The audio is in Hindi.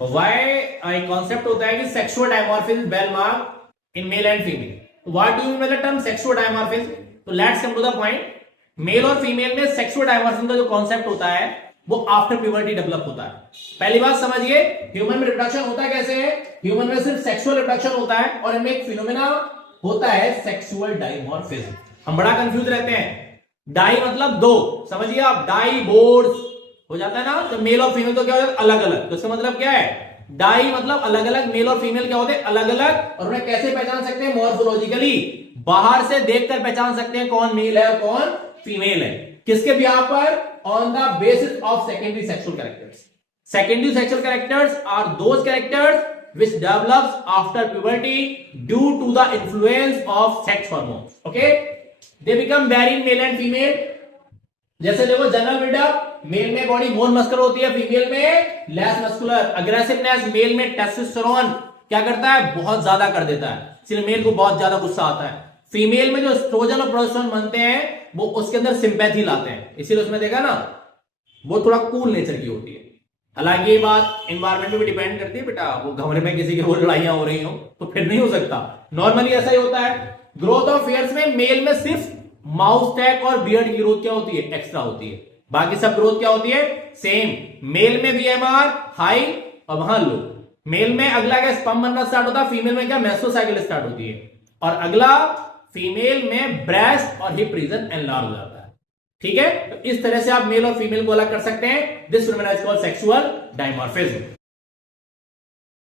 वाई एक कॉन्सेप्ट होता है कि sexual dimorphism well marked in male and female. What do you mean by the term sexual dimorphism? तो let's come to the point. Male और फीमेल में सेक्सुअल डायमॉर्फिज्म का जो कॉन्सेप्ट होता है वो आफ्टर प्यूबर्टी डेवलप होता है। पहली बात समझिए, ह्यूमन में रिप्रोडक्शन होता कैसे है? ह्यूमन में सिर्फ सेक्सुअल रिप्रोडक्शन होता है और इनमें एक फिनोमेना होता है सेक्सुअल डायमॉर्फिज्म। हम बड़ा कंफ्यूज रहते हैं। डाई मतलब दो, समझिए आप, डाई बोर्ड्स हो जाता है ना, तो मेल और फीमेल तो क्या होता है अलग अलग, तो इसका मतलब क्या है? डाई मतलब अलग अलग, मेल और फीमेल क्या होते हैं अलग अलग। और उन्हें कैसे पहचान सकते हैं? मॉर्फोलॉजिकली, बाहर से देखकर पहचान सकते हैं कौन मेल है और कौन फीमेल है। किसके बिहाफ पर? On the basis of secondary sexual characters. Secondary sexual characters are those characters which develops after puberty due to the influence of sex hormones. Okay, they become vary in male and female. जैसे देखो जनरल बिल्डअप, मेल में बॉडी मोर मस्कुलर होती है, फीमेल में लेस मस्कुलर। अग्रेसिवनेस, मेल में टेस्टोस्टेरोन क्या करता है? बहुत ज्यादा कर देता है, इसलिए मेल को बहुत ज्यादा गुस्सा आता है। फीमेल में जो एस्ट्रोजन और प्रोजेस्टेरोन बनते हैं वो उसके अंदर सिंपैथी लाते हैं, इसीलिए उसमें देखा ना वो थोड़ा कूल नेचर की होती है। हालांकि ये बात एनवायरमेंट पे भी डिपेंड करती है बेटा, वो घमरे में किसी की वो लड़ाइयां हो रही हो तो फिर नहीं हो सकता। नॉर्मली ऐसा ही होता है। ग्रोथ ऑफ हेयर्स में मेल में सिर्फ माउथ टैग और बियर्ड की ग्रोथ क्या होती है? एक्स्ट्रा होती है। बाकी सब ग्रोथ क्या होती है? सेम। मेल में वीएमआर हाई और वहां लो। मेल में अगला क्या स्पर्म बनना स्टार्ट होता है, फीमेल में क्या मेसोसाइकिल स्टार्ट होती है। और अगला फीमेल में ब्रेस्ट और हिप रीजन एनलार्ज हो जाता है। ठीक है, तो इस तरह से आप मेल और फीमेल को अलग कर सकते हैं। This phenomena is called sexual dimorphism.